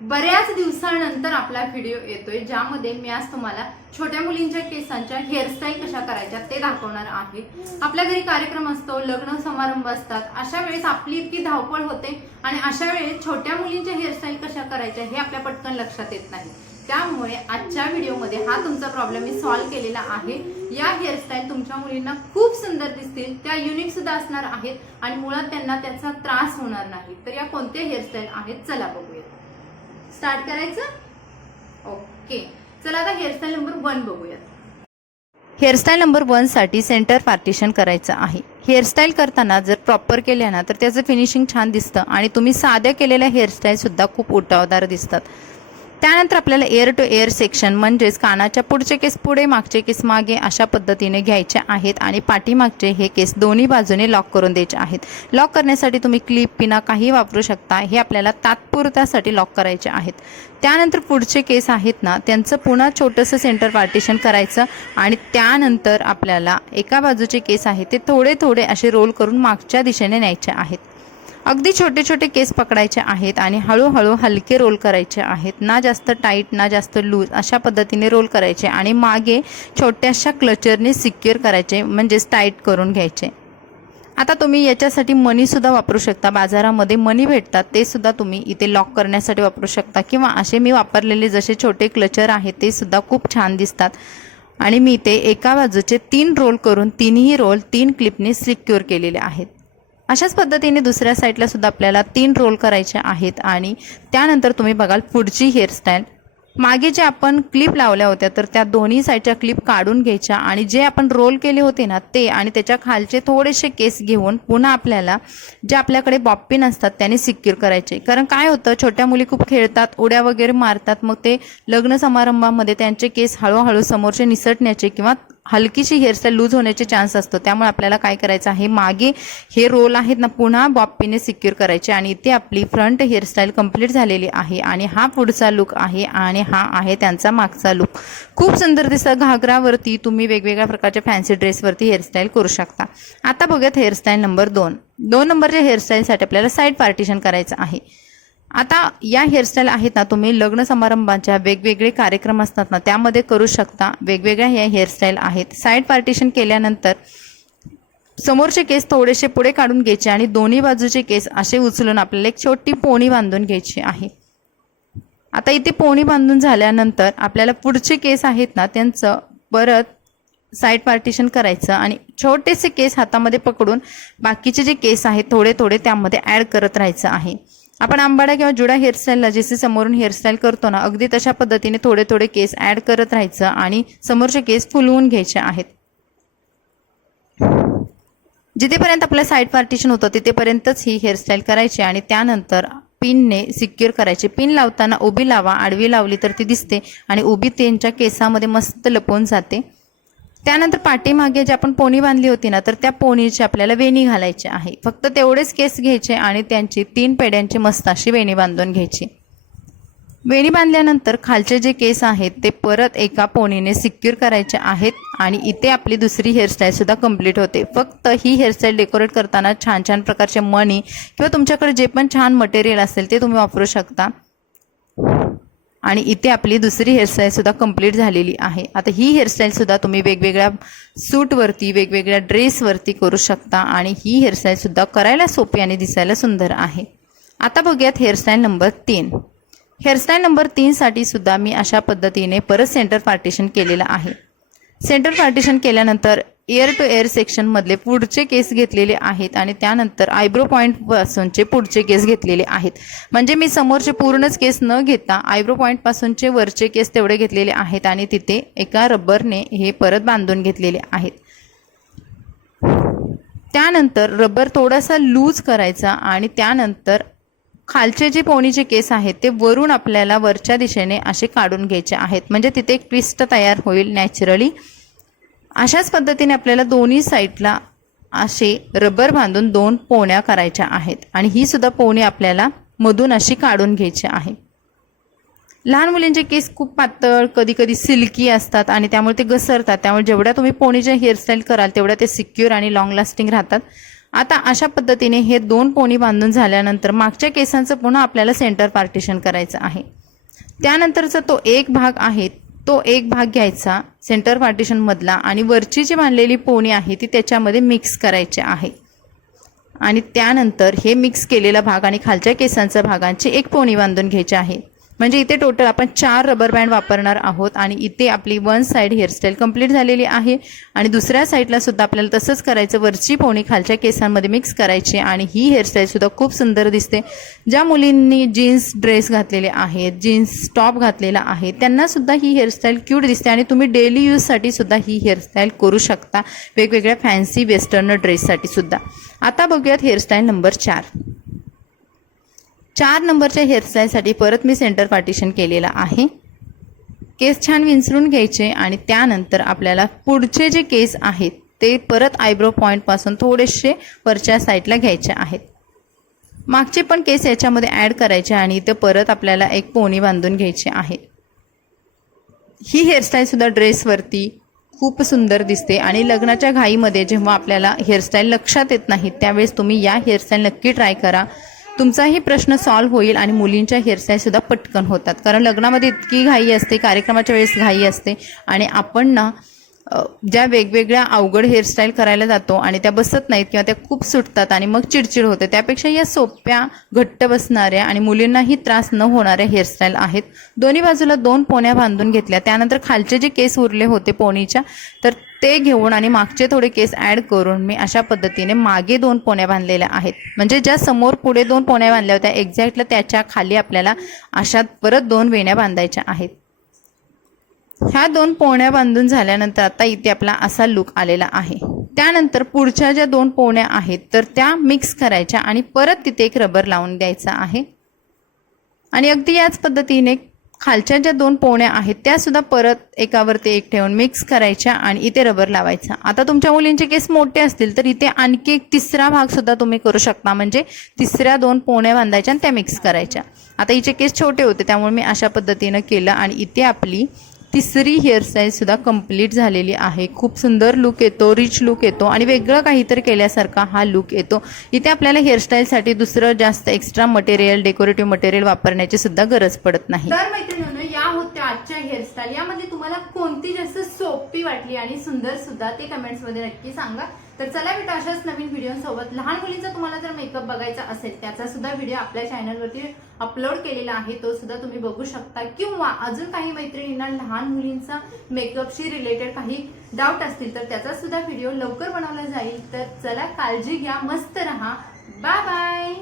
बऱ्याच दिवसानंतर आपला व्हिडिओ येतोय ज्यामध्ये मी आज तुम्हाला छोट्या मुलींच्या केसांच्या हेअरस्टाईल कशा करायच्या ते दाखवणार आहे। आपल्या घरी कार्यक्रम असतो, लग्न समारंभ असतात, अशा वेळेस आपली इतकी धावपळ होते आणि अशा वेळेस छोट्या मुलींच्या हेअरस्टाईल कशा करायच्या हे आपल्या पटकन लक्षात येत नाही। त्यामुळे आजच्या व्हिडिओमध्ये हा तुमचा प्रॉब्लेम मी सॉल्व्ह केलेला आहे। या हेअरस्टाईल तुमच्या मुलींना खूप सुंदर दिसतील, त्या युनिक सुद्धा असणार आहेत आणि मुळात त्यांना त्याचा त्रास होणार नाही। तर या कोणत्या हेअरस्टाईल आहेत चला बघूया। स्टार्ट करायचं। ओके, चला आता हेअरस्टाईल नंबर 1 बघूयात। हेअरस्टाईल नंबर 1 साठी सेंटर पार्टिशन करायचं आहे। हेअरस्टाईल करताना जर प्रॉपर केल्या ना तर त्याचं फिनिशिंग छान दिसतं आणि तुम्ही साध्या केलेल्या हेअरस्टाईल सुद्धा खूप उठावदार दिसतात। त्यानंतर आपल्याला एअर टू एअर सेक्शन म्हणजेच कानाच्या पुढचे केस पुढे, मागचे केस मागे अशा पद्धतीने घ्यायचे आहेत आणि पाठीमागचे हे केस दोन्ही बाजूने लॉक करून द्यायचे आहेत। लॉक करण्यासाठी तुम्ही क्लिप, पिना काही वापरू शकता। हे आपल्याला तात्पुरत्यासाठी लॉक करायचे आहेत। त्यानंतर पुढचे केस आहेत ना त्यांचं पुन्हा छोटंसं सेंटर पार्टिशन करायचं आणि त्यानंतर आपल्याला एका बाजूचे केस आहेत ते थोडे थोडे असे रोल करून मागच्या दिशेने न्यायचे आहेत। अगदी छोटे छोटे केस पकडायचे आहेत आणि हळूहळू हलके रोल करायचे आहेत, ना जास्त टाईट ना जास्त लूज अशा पद्धतीने रोल करायचे आणि मागे छोट्याशा क्लचरने सिक्युअर करायचे म्हणजेच टाईट करून घ्यायचे। आता तुम्ही याच्यासाठी मनी सुद्धा वापरू शकता, बाजारामध्ये मनी भेटतात ते सुद्धा तुम्ही इथे लॉक करण्यासाठी वापरू शकता किंवा असे मी वापरलेले जसे छोटे क्लचर आहेत ते सुद्धा खूप छान दिसतात। आणि मी ते एका बाजूचे 3 रोल करून तिन्ही रोल 3 क्लिपने सिक्युअर केलेले आहेत। अशाच पद्धतीने दुसऱ्या साईडला सुद्धा आपल्याला 3 रोल करायचे आहेत आणि त्यानंतर तुम्ही बघाल पुढची हेअरस्टाईल। मागे जे आपण क्लिप लावल्या होत्या तर त्या दोन्ही साईडच्या क्लिप काढून घ्यायच्या आणि जे आपण रोल केले होते ना ते आणि त्याच्या खालचे थोडेसे केस घेऊन पुन्हा आपल्याला जे आपल्याकडे बॉबपिन असतात त्याने सिक्युअर करायचे। कारण काय होतं, छोट्या मुली खूप खेळतात, उड्या वगैरे मारतात, मग ते लग्न समारंभामध्ये त्यांचे केस हळूहळू समोरचे निसटण्याचे किंवा हलकीशी हेअरस्टाईल लूज होण्याचे चान्स असतो। त्यामुळे आपल्याला काय करायचं आहे, मागे हे रोल आहेत ना पुन्हा बॉबपिनने सिक्युअर करायचे आणि इथे आपली फ्रंट हेअरस्टाईल कंप्लीट झालेली आहे आणि हा पुढचा लुक आहे आणि हा आहे त्यांचा मागचा लुक। खूप सुंदर दिसतं। घागरावरती तुम्ही वेगवेगळ्या प्रकारच्या फॅन्सी ड्रेसवरती हेअरस्टाईल करू शकता। आता बघूयात हेअरस्टाईल नंबर 2 नंबरच्या हेअरस्टाईलसाठी आपल्याला साईड पार्टिशन करायचं आहे। आता या हेअरस्टाईल आहेत ना तुम्ही लग्न समारंभाच्या वेगवेगळे कार्यक्रम असतात ना त्यामध्ये करू शकता। वेगवेगळ्या ह्या हेअरस्टाईल आहेत। साईड पार्टिशन केल्यानंतर समोरचे केस थोडेसे पुढे काढून घ्यायचे आणि दोन्ही बाजूचे केस असे उचलून आपल्याला एक छोटी पोणी बांधून घ्यायची आहे। आता इथे पोणी बांधून झाल्यानंतर आपल्याला पुढचे केस आहेत ना त्यांचं परत साईड पार्टिशन करायचं आणि छोटेसे केस हातामध्ये पकडून बाकीचे जे केस आहेत थोडे थोडे त्यामध्ये ॲड करत राहायचं आहे। आपण आंबाडा किंवा जुडा हेअरस्टाईलला जसे समोरून हेअरस्टाईल करतो ना अगदी तशा पद्धतीने थोडे थोडे केस ॲड करत राहायचं आणि समोरचे केस फुलवून घ्यायचे आहेत। जिथेपर्यंत आपलं साईड पार्टिशन होतं तिथेपर्यंतच ही हेअरस्टाईल करायची आणि त्यानंतर पिनने सिक्युअर करायचे। पिन लावताना उभी लावा, आडवी लावली तर ती दिसते आणि उभी त्यांच्या केसामध्ये मस्त लपवून जाते। त्यानंतर पाठीमागे जे आपण पोणी बांधली होती ना तर त्या पोणीची आपल्याला वेणी घालायची आहे। फक्त तेवढेच केस घ्यायचे आणि त्यांची 3 पेड्यांची मस्त अशी वेणी बांधून घ्यायची। वेणी बांधल्यानंतर खालचे जे केस आहेत ते परत एका पोणीने सिक्युअर करायचे आहेत आणि इथे आपली दुसरी हेअरस्टाईल सुद्धा कंप्लीट होते। फक्त ही हेअरस्टाईल डेकोरेट करताना छान छान प्रकारचे मणी किंवा तुमच्याकडे जे पण छान मटेरियल असेल ते तुम्ही वापरू शकता। आणि इथे आपली दुसरी हेअरस्टाईल सुद्धा कंप्लीट झालेली आहे। आता ही हेअरस्टाईल सुद्धा तुम्ही वेगवेगळ्या सूटवरती, वेगवेगळ्या ड्रेसवरती करू शकता आणि ही हेअरस्टाईल सुद्धा करायला सोपी आणि दिसायला सुंदर आहे। आता बघूयात हेअरस्टाईल नंबर 3। हेअरस्टाईल नंबर 3 साठी सुद्धा मी अशा पद्धतीने परत सेंटर पार्टिशन केलेलं आहे। सेंटर पार्टिशन केल्यानंतर एअर टू एअर सेक्शन मधले पुढचे केस घेतलेले आहेत आणि त्यानंतर आयब्रो पॉईंट पासूनचे पुढचे केस घेतलेले आहेत। म्हणजे मी समोरचे पूर्णच केस न घेता आयब्रो पॉईंट पासूनचे वरचे केस तेवढे घेतलेले आहेत आणि तिथे एका रबरने हे परत बांधून घेतलेले आहेत। त्यानंतर रबर थोडासा लूज करायचा आणि त्यानंतर खालचे जे पोणीचे केस आहेत ते वरून आपल्याला वरच्या दिशेने असे काढून घ्यायचे आहेत, म्हणजे तिथे एक ट्विस्ट तयार होईल नॅचरली। अशाच पद्धतीने आपल्याला दोन्ही साईडला असे रबर बांधून 2 पोण्या करायच्या आहेत आणि ही सुद्धा पोणी आपल्याला मधून अशी काढून घ्यायची आहे। लहान मुलींचे केस खूप पातळ, कधी कधी सिल्की असतात आणि त्यामुळे ते घसरतात। त्यामुळे जेवढ्या तुम्ही पोणीच्या हेअरस्टाईल कराल तेवढ्या ते सिक्युअर आणि लॉंग लास्टिंग राहतात। आता अशा पद्धतीने हे 2 पोनी बांधून झाल्यानंतर मागच्या केसांचं पुन्हा आपल्याला सेंटर पार्टिशन करायचं आहे. त्यानंतरचा तो एक भाग आहे, तो एक भाग घ्यायचा सेंटर पार्टिशन मधला आणि वरची जी बांधलेली पोनी आहे ती त्याच्यामध्ये मिक्स करायची आहे. आणि त्यानंतर हे मिक्स केलेला भाग आणि खालच्या केसांच्या भागांची एक पोनी बांधून घ्यायची आहे. म्हणजे इथे टोटल आपण 4 रबर बँड वापरणार आहोत आणि इथे आपली 1 साइड हेअरस्टाईल कंप्लीट झालेली आहे. आणि दुसऱ्या साईडला सुद्धा आपल्याला तसंच करायचं, वरची पोनी खालच्या केसांमध्ये मिक्स करायची आणि ही हेअरस्टाईल सुद्धा खूप सुंदर दिसते. ज्या मुलींनी जीन्स ड्रेस घातलेले आहेत, जीन्स टॉप घातलेला आहे, त्यांना सुद्धा ही हेअरस्टाईल क्यूट दिसते आणि तुम्ही डेली यूजसाठी सुद्धा ही हेअरस्टाईल करू शकता, वेगवेगळ्या फॅन्सी वेस्टर्न ड्रेससाठी सुद्धा. आता बघूयात हेअरस्टाईल नंबर 4. 4 नंबरच्या हेअरस्टाईलसाठी परत मी सेंटर पार्टिशन केलेलं आहे. केस छान विंचरून घ्यायचे आणि त्यानंतर आपल्याला पुढचे जे केस आहेत ते परत आयब्रो पॉईंटपासून थोडेसे वरच्या साईडला घ्यायचे आहेत. मागचे पण केस याच्यामध्ये ॲड करायचे आणि इथे परत आपल्याला एक पोनी बांधून घ्यायची आहे. ही हेअरस्टाईलसुद्धा ड्रेसवरती खूप सुंदर दिसते आणि लग्नाच्या घाईमध्ये जेव्हा आपल्याला हेअरस्टाईल लक्षात येत नाही त्यावेळेस तुम्ही या हेअरस्टाईल नक्की ट्राय करा. तुमचाही प्रश्न सॉल्व्ह होईल आणि मुलींच्या हेअरस्टाईलसुद्धा पटकन होतात. कारण लग्नामध्ये इतकी घाई असते, कार्यक्रमाच्या वेळेस घाई असते आणि आपण ना ज्या वेगवेगळ्या अवघड हेअरस्टाईल करायला जातो आणि त्या बसत नाहीत किंवा त्या खूप सुटतात आणि मग चिडचिड होते. त्यापेक्षा या सोप्या, घट्ट बसणाऱ्या आणि मुलींनाही त्रास न होणाऱ्या हेअरस्टाईल आहेत. दोन्ही बाजूला 2 पोण्या बांधून घेतल्या. त्यानंतर खालचे जे केस उरले होते पोनीच्या तर ते घेऊन आणि मागचे थोडे केस ॲड करून मी अशा पद्धतीने मागे 2 पोण्या बांधलेल्या आहेत. म्हणजे ज्या समोर पुढे 2 पोण्या बांधल्या होत्या एक्झॅक्टला त्याच्या खाली आपल्याला अशा परत 2 वेण्या बांधायच्या आहेत. ह्या 2 पोण्या बांधून झाल्यानंतर आता इथे आपला असा लुक आलेला आहे. त्यानंतर पुढच्या ज्या 2 पोण्या आहेत तर त्या मिक्स करायच्या आणि परत तिथे एक रबर लावून द्यायचा आहे. आणि अगदी याच पद्धतीने खालच्या ज्या 2 पोण्या आहेत त्या सुद्धा परत एकावरती एक ठेवून मिक्स करायच्या आणि इथे रबर लावायचा. आता तुमच्या मुलींचे केस मोठे असतील तर इथे आणखी एक तिसरा भाग सुद्धा तुम्ही करू शकता. म्हणजे तिसऱ्या 2 पोण्या बांधायच्या आणि त्या मिक्स करायच्या. आता हिचे केस छोटे होते त्यामुळे मी अशा पद्धतीनं केलं आणि इथे आपली तिसरी हेअरस्टाईल सुद्धा कंप्लीट झालेली आहे. खूप सुंदर लुक येतो, रिच लुक येतो आणि वेगळं काहीतरी केल्यासारखा हा लुक येतो. इथे आपल्याला हेअरस्टाईलसाठी दुसरं जास्त एक्स्ट्रा मटेरियल, डेकोरेटिव्ह मटेरियल वापरण्याची सुद्धा गरज पडत नाही. तर मैत्रिणींनो, या होत्या आजच्या हेअरस्टाईल. यामध्ये तुम्हाला कोणती जास्त सोपी वाटली आणि सुंदर सुद्धा ते कमेंट्समध्ये नक्की सांगा. तर चला भेटू अशाच नवीन व्हिडिओसोबत. लहान मुलींचा तुम्हाला जर मेकअप बघायचा असेल त्याचा सुद्धा व्हिडिओ आपल्या चॅनलवरती अपलोड केलेला आहे, तो सुद्धा तुम्ही बघू शकता. किंवा अजून काही मैत्रिणींना लहान मुलींचा मेकअपशी रिलेटेड काही डाऊट असतील तर त्याचा सुद्धा व्हिडिओ लवकर बनवला जाईल. तर चला, काळजी घ्या, मस्त रहा, बाय बाय.